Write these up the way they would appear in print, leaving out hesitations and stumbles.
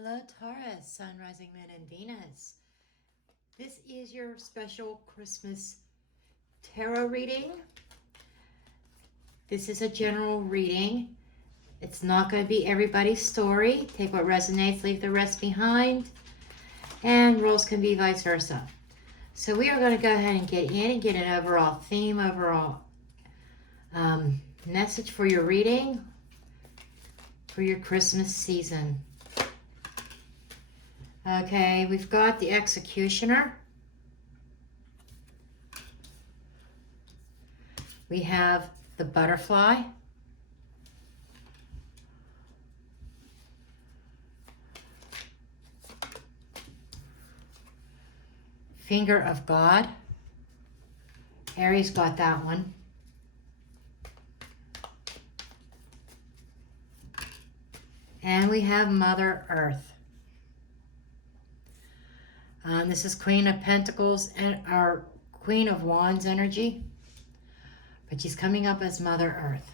Hello, Taurus, Sun, Rising, Moon, and Venus. This is your special Christmas tarot reading. This is a general reading. It's not going to be everybody's story. Take what resonates, leave the rest behind. And roles can be vice versa. So we are going to go ahead and get in and get an overall theme, overall message for your reading for your Christmas season. Okay, we've got the Executioner. We have the Butterfly. Finger of God. Aries got that one. And we have Mother Earth. This is Queen of Pentacles and our Queen of Wands energy. But she's coming up as Mother Earth.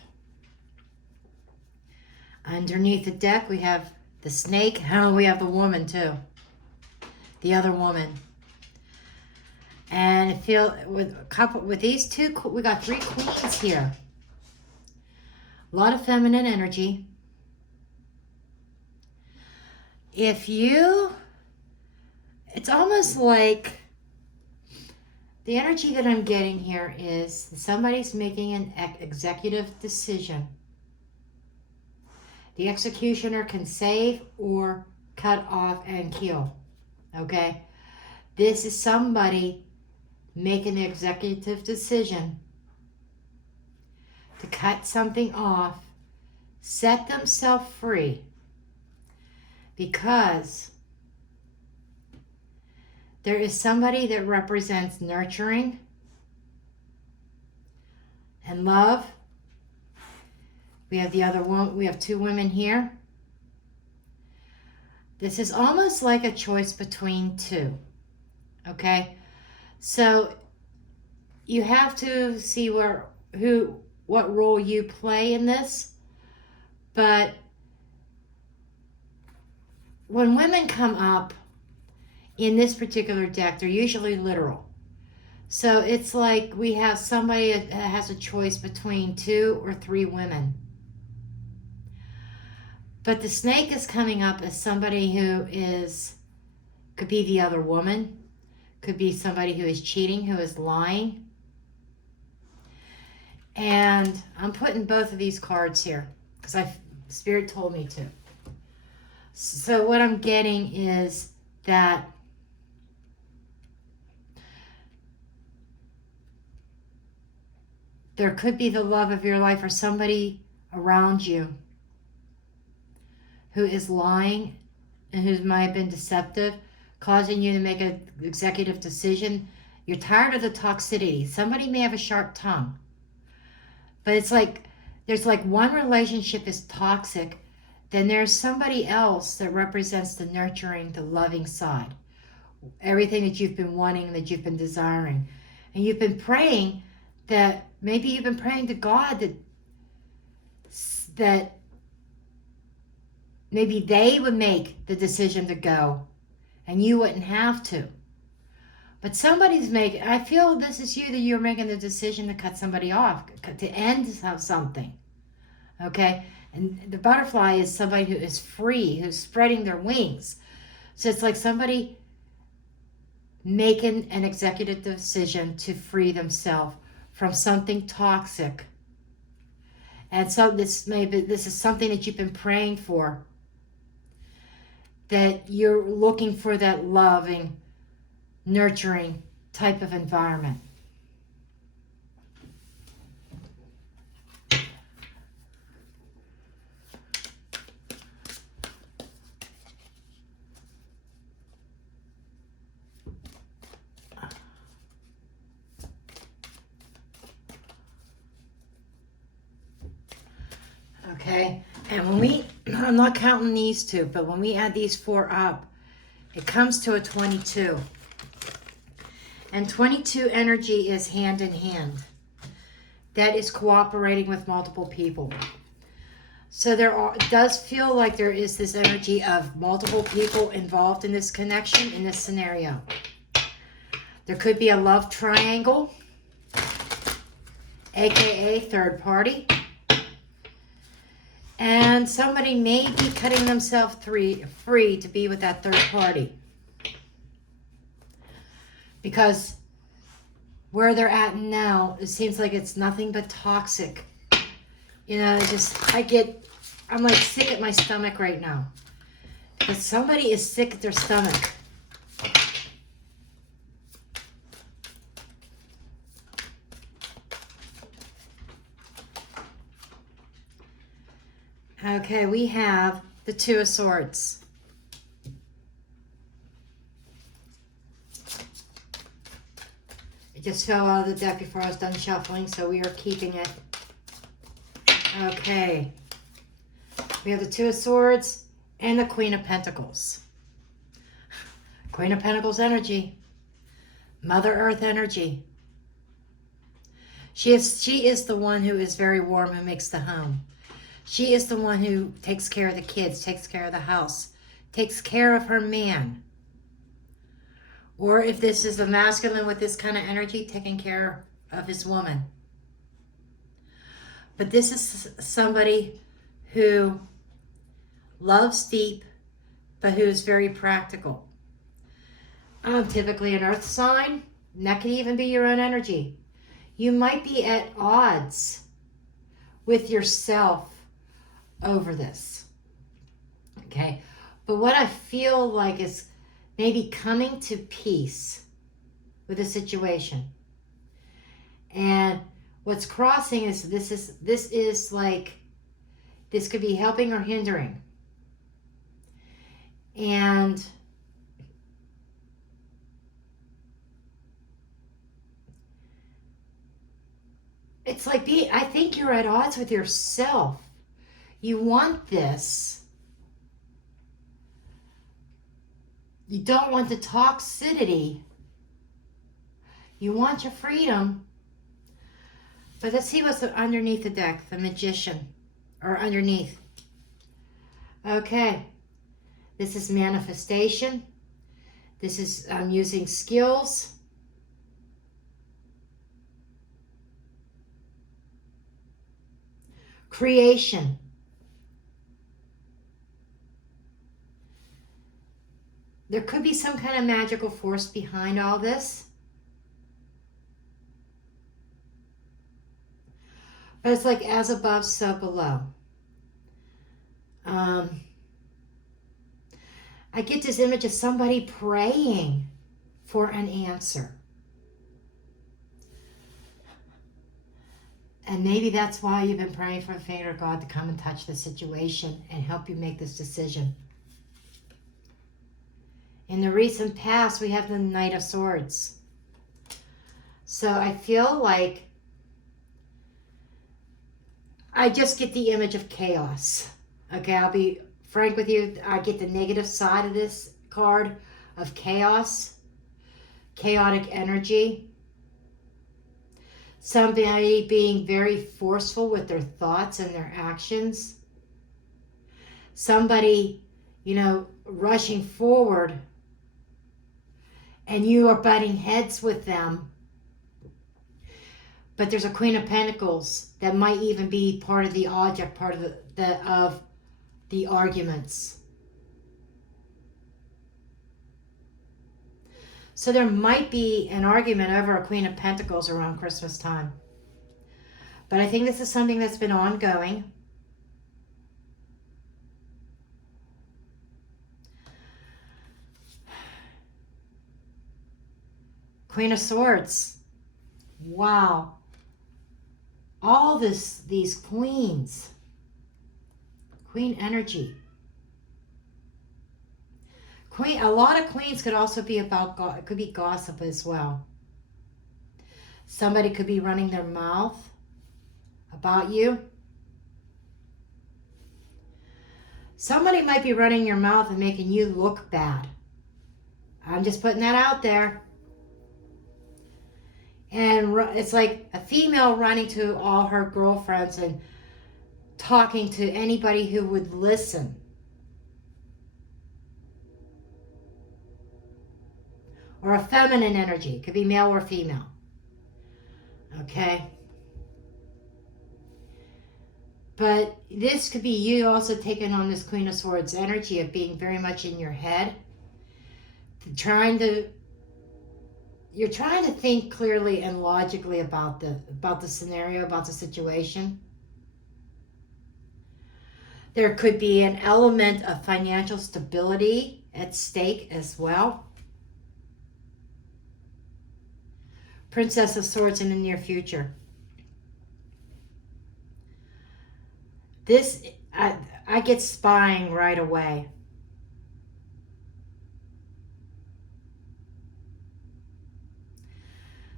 Underneath the deck, we have the snake. Oh, we have the woman too. The other woman. And I feel with these two, we got three queens here. A lot of feminine energy. It's almost like the energy that I'm getting here is somebody's making an executive decision. The Executioner can save or cut off and kill. Okay? This is somebody making the executive decision to cut something off, set themselves free, because there is somebody that represents nurturing and love. We have the other one. We have two women here. This is almost like a choice between two. Okay? So you have to see what role you play in this. But when women come up in this particular deck, they're usually literal. So it's like we have somebody that has a choice between two or three women. But the snake is coming up as somebody who could be the other woman, could be somebody who is cheating, who is lying. And I'm putting both of these cards here because Spirit told me to. So what I'm getting is that there could be the love of your life or somebody around you who is lying and who might have been deceptive, causing you to make an executive decision. You're tired of the toxicity. Somebody may have a sharp tongue. But it's like, there's like one relationship is toxic, then there's somebody else that represents the nurturing, the loving side. Everything that you've been wanting, that you've been desiring. And you've been praying that, maybe you've been praying to God that maybe they would make the decision to go and you wouldn't have to. But somebody's making, I feel this is you, that you're making the decision to cut somebody off, to end something. Okay? And the butterfly is somebody who is free, who's spreading their wings. So it's like somebody making an executive decision to free themselves from something toxic. And so this is something that you've been praying for, that you're looking for that loving, nurturing type of environment. Okay, and I'm not counting these two, but when we add these four up, it comes to a 22. And 22 energy is hand in hand. That is cooperating with multiple people. So it does feel like there is this energy of multiple people involved in this connection, in this scenario. There could be a love triangle, aka third party. And somebody may be cutting themselves free to be with that third party. Because where they're at now, it seems like it's nothing but toxic. You know, I'm like sick at my stomach right now. Because somebody is sick at their stomach. Okay, we have the Two of Swords. It just fell out of the deck before I was done shuffling, so we are keeping it. Okay. We have the Two of Swords and the Queen of Pentacles. Queen of Pentacles energy. Mother Earth energy. She is the one who is very warm and makes the home. She is the one who takes care of the kids, takes care of the house, takes care of her man. Or if this is a masculine with this kind of energy, taking care of his woman. But this is somebody who loves deep, but who is very practical. Typically an earth sign, and that could even be your own energy. You might be at odds with yourself over this. Okay, but what I feel like is maybe coming to peace with the situation. And what's crossing is this is like, this could be helping or hindering. And it's like I think you're at odds with yourself. You want this. You don't want the toxicity. You want your freedom. But let's see what's underneath the deck. The Magician. Or underneath. Okay. This is manifestation. This is using skills. Creation. There could be some kind of magical force behind all this. But it's like as above, so below. I get this image of somebody praying for an answer. And maybe that's why you've been praying for the finger of God to come and touch the situation and help you make this decision. In the recent past, we have the Knight of Swords. So I feel like I just get the image of chaos. Okay, I'll be frank with you. I get the negative side of this card of chaos, chaotic energy. Somebody being very forceful with their thoughts and their actions. Somebody, rushing forward and you are butting heads with them. But there's a Queen of Pentacles that might even be part of the object, part of the arguments. So there might be an argument over a Queen of Pentacles around Christmas time. But I think this is something that's been ongoing. Queen of Swords. Wow. All these queens. Queen energy. A lot of queens could also be about, it could be gossip as well. Somebody could be running their mouth about you. Somebody might be running your mouth and making you look bad. I'm just putting that out there. And it's like a female running to all her girlfriends and talking to anybody who would listen. Or a feminine energy. It could be male or female. Okay? But this could be you also taking on this Queen of Swords energy of being very much in your head. You're trying to think clearly and logically about the scenario, about the situation. There could be an element of financial stability at stake as well. Princess of Swords in the near future. This, I get spying right away.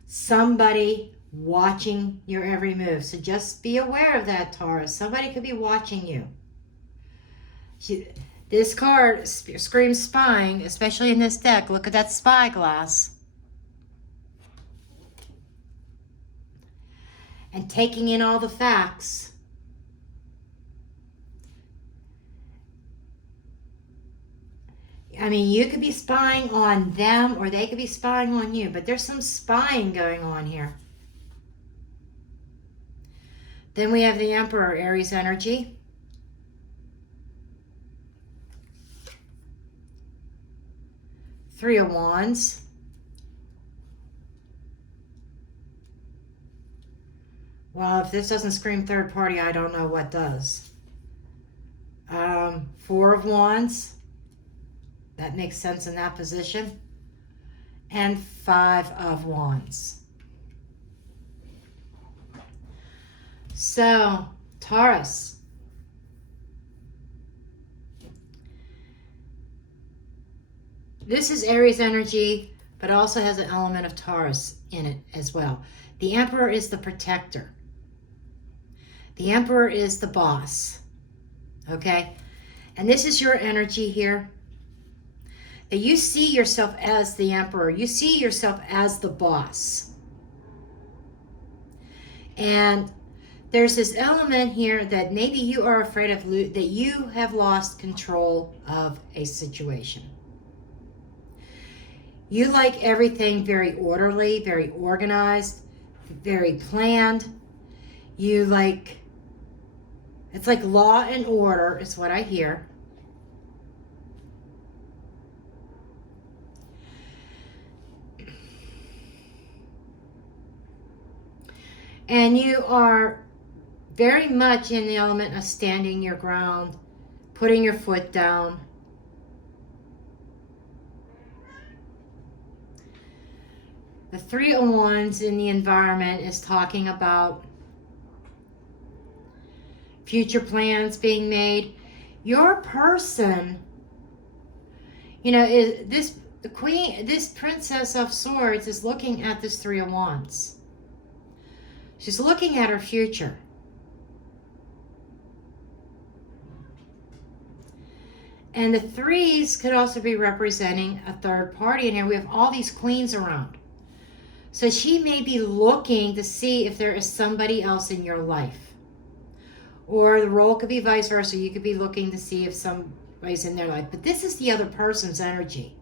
Somebody watching your every move. So just be aware of that, Taurus. Somebody could be watching you. This card screams spying, especially in this deck. Look at that spyglass. And taking in all the facts. I mean, you could be spying on them or they could be spying on you, but there's some spying going on here. Then we have the Emperor, Aries energy. Three of Wands. Well, if this doesn't scream third party, I don't know what does. Four of Wands. That makes sense in that position. And Five of Wands. So, Taurus. This is Aries energy, but also has an element of Taurus in it as well. The Emperor is the protector. The Emperor is the boss. Okay? And this is your energy here. That you see yourself as the Emperor. You see yourself as the boss. And there's this element here that maybe you are afraid of, that you have lost control of a situation. You like everything very orderly, very organized, very planned. You like, it's like law and order is what I hear. And you are very much in the element of standing your ground, putting your foot down. The Three of Wands in the environment is talking about future plans being made. Your person, you know, this Princess of Swords is looking at this Three of Wands. She's looking at her future. And the threes could also be representing a third party. And here we have all these queens around. So she may be looking to see if there is somebody else in your life. Or the role could be vice versa. You could be looking to see if somebody's in their life. But this is the other person's energy.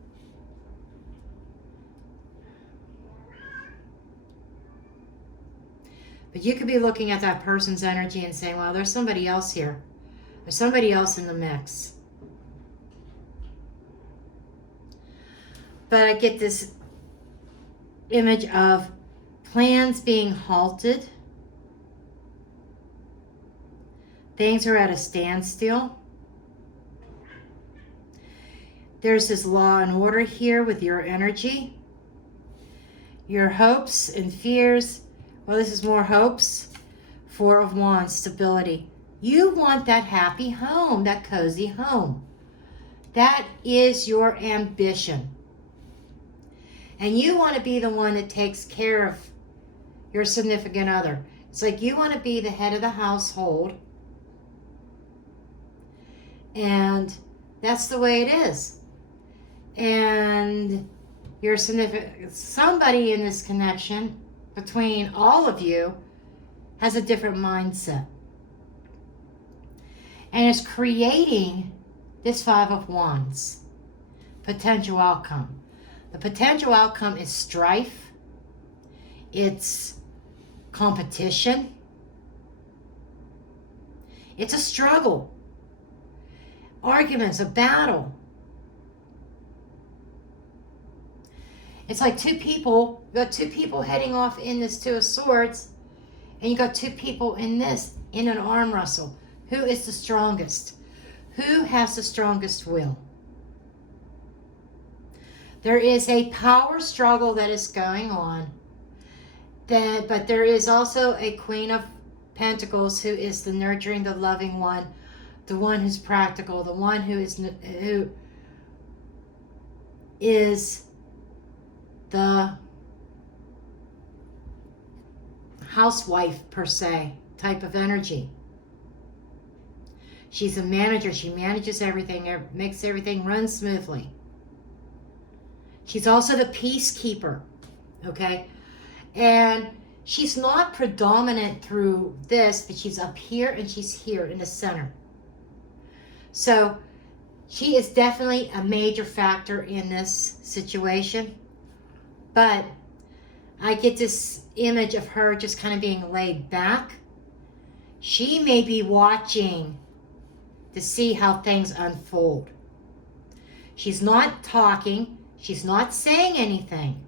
But you could be looking at that person's energy and saying, well, there's somebody else here. There's somebody else in the mix. But I get this image of plans being halted. Things are at a standstill. There's this law and order here with your energy. Your hopes and fears. Well, this is more hopes. Four of Wands, stability. You want that happy home, that cozy home. That is your ambition. And you want to be the one that takes care of your significant other. It's like you want to be the head of the household. And that's the way it is. And your significant, somebody in this connection between all of you has a different mindset. And it's creating this Five of Wands. Potential outcome. The potential outcome is strife. It's competition. It's a struggle. Arguments, a battle. It's like two people. You got two people heading off in this Two of Swords. And you got two people in this, in an arm wrestle. Who is the strongest? Who has the strongest will? There is a power struggle that is going on. But there is also a Queen of Pentacles who is the nurturing, the loving one, the one who's practical, the one who is the housewife per se type of energy. She's a manager. She manages everything, makes everything run smoothly. She's also the peacekeeper, okay? And she's not predominant through this, but she's up here and she's here in the center. So she is definitely a major factor in this situation. But I get this image of her just kind of being laid back. She may be watching to see how things unfold. She's not talking. She's not saying anything.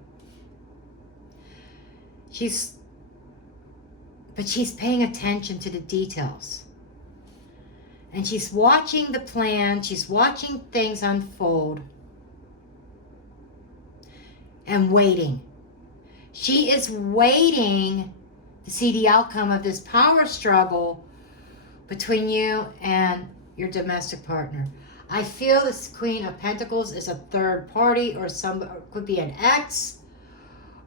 But she's paying attention to the details. And she's watching the plan. She's watching things unfold. And waiting. She is waiting to see the outcome of this power struggle between you and your domestic partner. I feel this Queen of Pentacles is a third party, or could be an ex,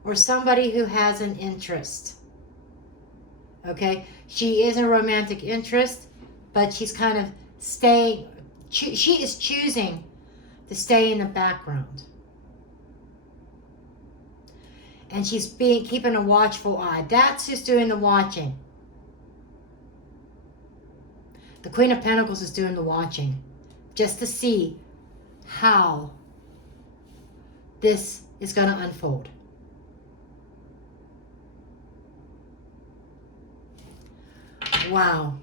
or somebody who has an interest. Okay? She is a romantic interest, but she's kind of staying, she is choosing to stay in the background. And she's keeping a watchful eye. That's who's doing the watching. The Queen of Pentacles is doing the watching. Just to see how this is going to unfold. Wow.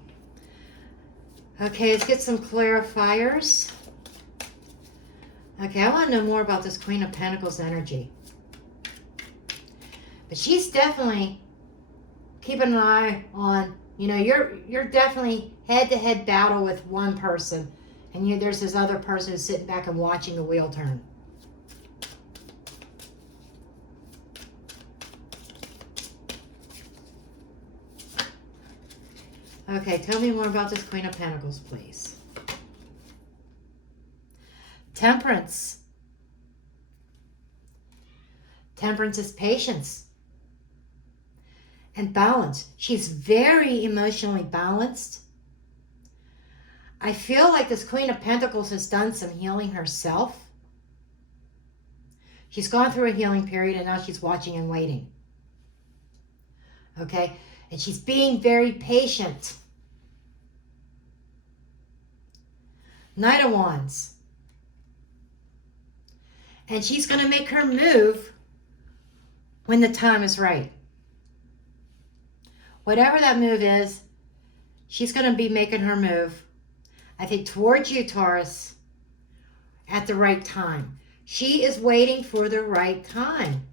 Okay, let's get some clarifiers. Okay, I want to know more about this Queen of Pentacles energy. But she's definitely keeping an eye on, you know, you're definitely head-to-head battle with one person. And there's this other person who's sitting back and watching the wheel turn. Okay, tell me more about this Queen of Pentacles, please. Temperance. Temperance is patience. And balance. She's very emotionally balanced. I feel like this Queen of Pentacles has done some healing herself. She's gone through a healing period and now she's watching and waiting. Okay? And she's being very patient. Knight of Wands. And she's going to make her move when the time is right. Whatever that move is, she's going to be making her move, I think, towards you, Taurus, at the right time. She is waiting for the right time.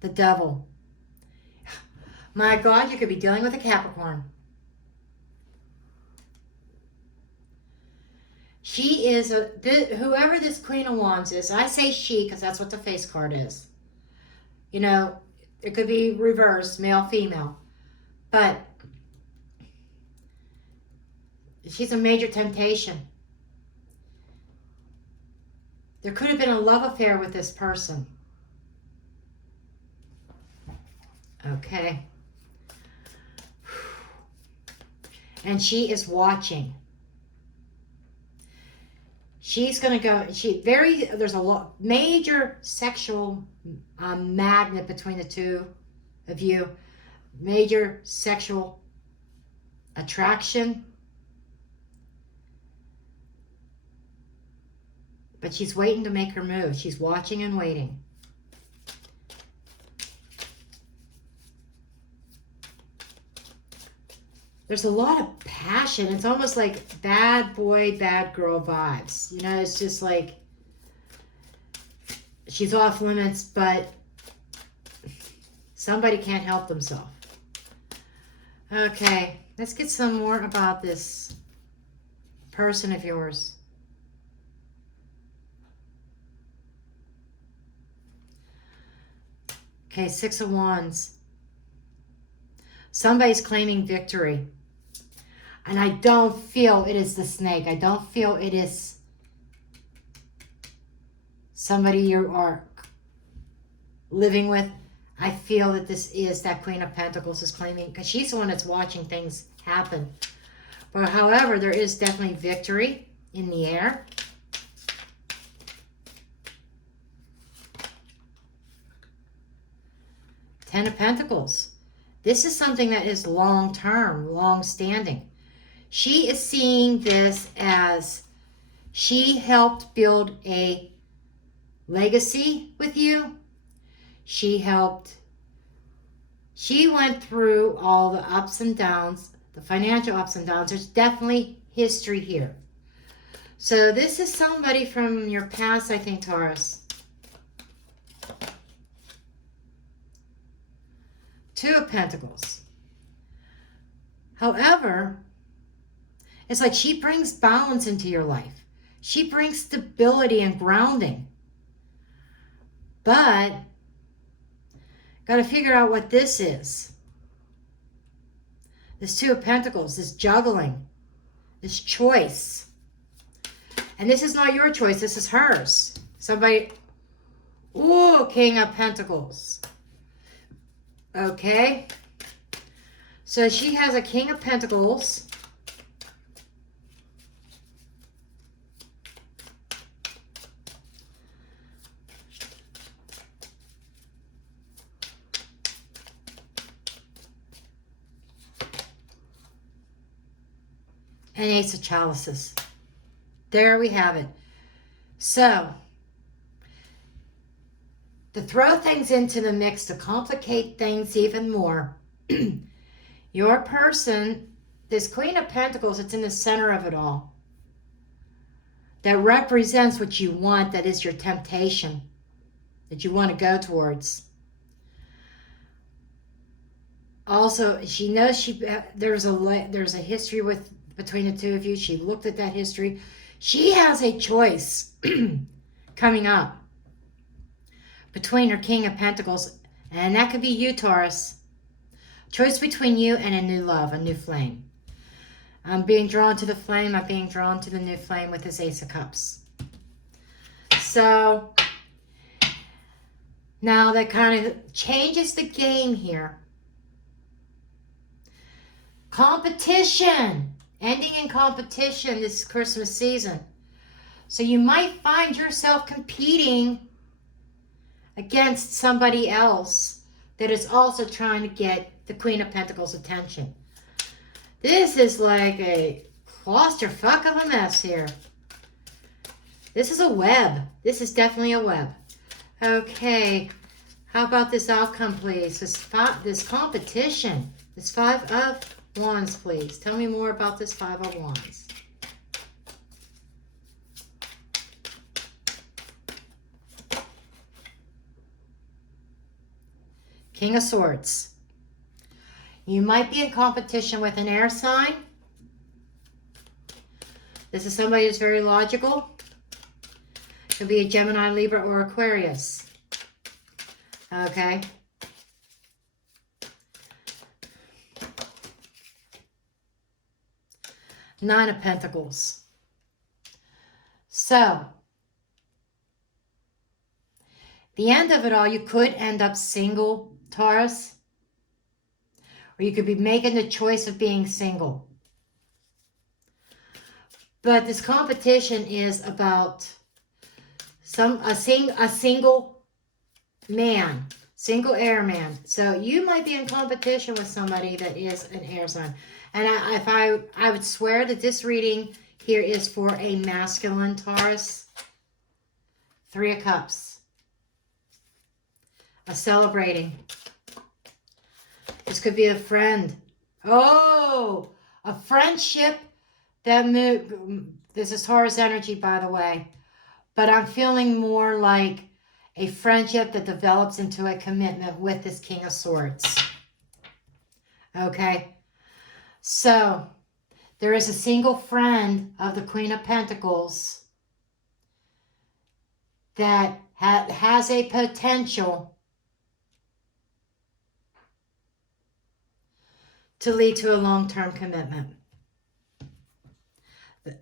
The Devil. My God, you could be dealing with a Capricorn. She is, whoever this Queen of Wands is, I say she because that's what the face card is. You know, it could be reversed, male, female. But she's a major temptation. There could have been a love affair with this person. Okay. And she is watching. She's going to go, there's a lot, major sexual magnet between the two of you. Major sexual attraction. But she's waiting to make her move. She's watching and waiting. There's a lot of passion. It's almost like bad boy, bad girl vibes. You know, it's just like she's off limits, but somebody can't help themselves. Okay, let's get some more about this person of yours. Okay, 6 of Wands. Somebody's claiming victory. And I don't feel it is the snake. I don't feel it is somebody you are living with. I feel that this is that Queen of Pentacles is claiming, because she's the one that's watching things happen. But however, there is definitely victory in the air. Ten of Pentacles. This is something that is long-term, long-standing. She is seeing this as she helped build a legacy with you. She went through all the ups and downs, the financial ups and downs. There's definitely history here. So this is somebody from your past, I think, Taurus. 2 of Pentacles. However, it's like she brings balance into your life. She brings stability and grounding. But got to figure out what this is. This 2 of Pentacles, this juggling, this choice. And this is not your choice, this is hers. Somebody, ooh, King of Pentacles. Okay. So she has a King of Pentacles. And Ace of Chalices. There we have it. So, to throw things into the mix to complicate things even more, your person, this Queen of Pentacles, it's in the center of it all. That represents what you want, that is your temptation, that you want to go towards. Also, she knows there's a history between the two of you. She looked at that history. She has a choice coming up between her King of Pentacles, and that could be you, Taurus. Choice between you and a new love, a new flame. I'm being drawn to the flame. I'm being drawn to the new flame with this Ace of Cups. So now that kind of changes the game here. Competition. Ending in competition this Christmas season. So you might find yourself competing against somebody else that is also trying to get the Queen of Pentacles' attention. This is like a clusterfuck of a mess here. This is a web. This is definitely a web. Okay. How about this outcome, please? This competition. This 5 of Wands, please. Tell me more about this 5 of Wands. King of Swords. You might be in competition with an air sign. This is somebody who's very logical. Could be a Gemini, Libra, or Aquarius. Okay. Nine of Pentacles. So, the end of it all, you could end up single, Taurus. Or you could be making the choice of being single. But this competition is about a single man, single air man. So you might be in competition with somebody that is an air sign. And I would swear that this reading here is for a masculine Taurus. 3 of Cups. A celebrating. This could be a friend. Oh, a friendship that moved. This is Taurus energy, by the way. But I'm feeling more like a friendship that develops into a commitment with this King of Swords. Okay? So, there is a single friend of the Queen of Pentacles that has a potential to lead to a long-term commitment.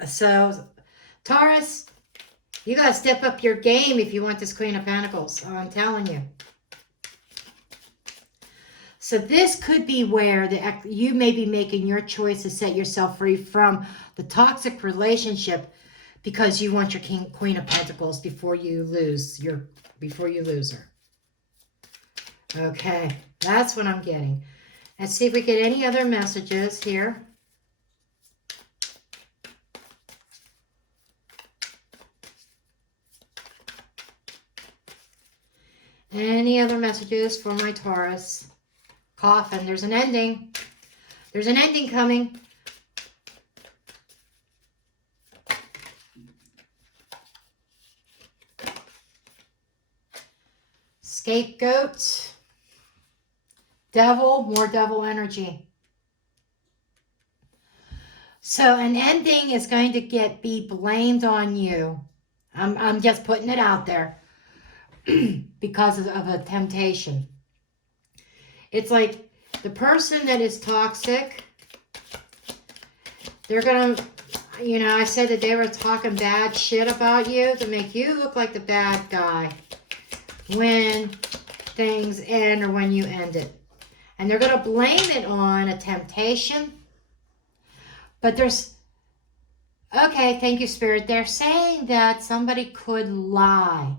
So, Taurus, you got to step up your game if you want this Queen of Pentacles. I'm telling you. So this could be where you may be making your choice to set yourself free from the toxic relationship because you want your Queen of Pentacles before you lose her. Okay, that's what I'm getting. Let's see if we get any other messages here. Any other messages for my Taurus? Coffin, there's an ending. There's an ending coming. Scapegoat. Devil, more devil energy. So an ending is going to be blamed on you. I'm just putting it out there because of a temptation. It's like the person that is toxic, they're going to, I said that they were talking bad shit about you to make you look like the bad guy when things end or when you end it. And they're going to blame it on a temptation. But okay, thank you, Spirit. They're saying that somebody could lie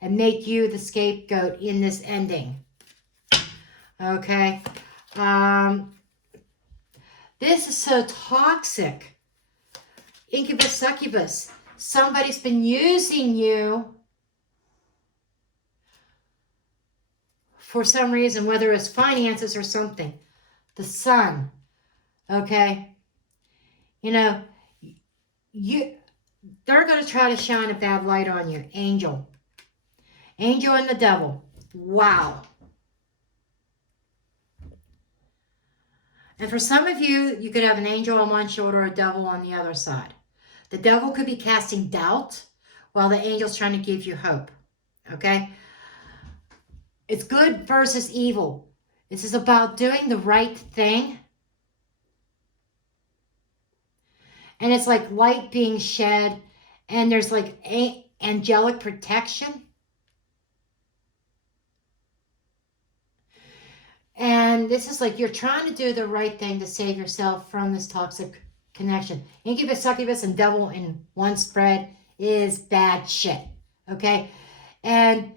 and make you the scapegoat in this ending. Okay. This is so toxic. Incubus, succubus. Somebody's been using you for some reason, whether it's finances or something. The Sun. Okay. They're going to try to shine a bad light on you. Angel. Angel and the devil. Wow. And for some of you, you could have an angel on one shoulder, a devil on the other side. The devil could be casting doubt while the angel's trying to give you hope. Okay? It's good versus evil. This is about doing the right thing. And it's like light being shed, and there's like angelic protection. And this is like you're trying to do the right thing to save yourself from this toxic connection. Incubus, succubus, and devil in one spread is bad shit. Okay? And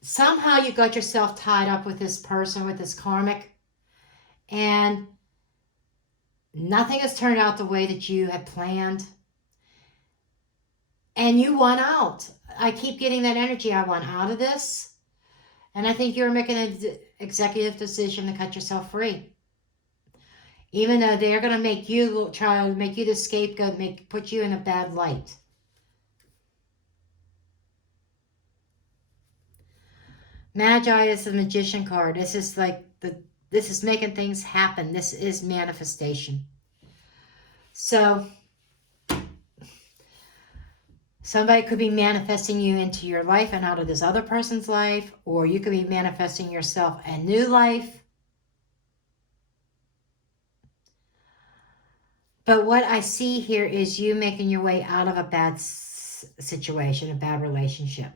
somehow you got yourself tied up with this person, with this karmic, and nothing has turned out the way that you had planned. And you want out. I keep getting that energy. I want out of this. And I think you're making an executive decision to cut yourself free. Even though they're going to try to make you the scapegoat, put you in a bad light. Magi is the magician card. This is like this is making things happen. This is manifestation. So somebody could be manifesting you into your life and out of this other person's life, or you could be manifesting yourself a new life. But what I see here is you making your way out of a bad situation, a bad relationship.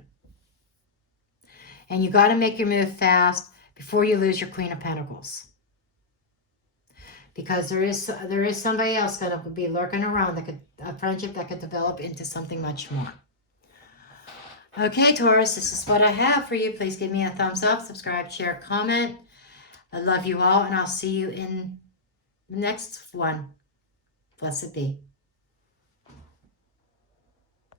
And you got to make your move fast before you lose your Queen of Pentacles. Because there is somebody else going to be lurking around, a friendship that could develop into something much more. Okay, Taurus, this is what I have for you. Please give me a thumbs up, subscribe, share, comment. I love you all, and I'll see you in the next one. Blessed be.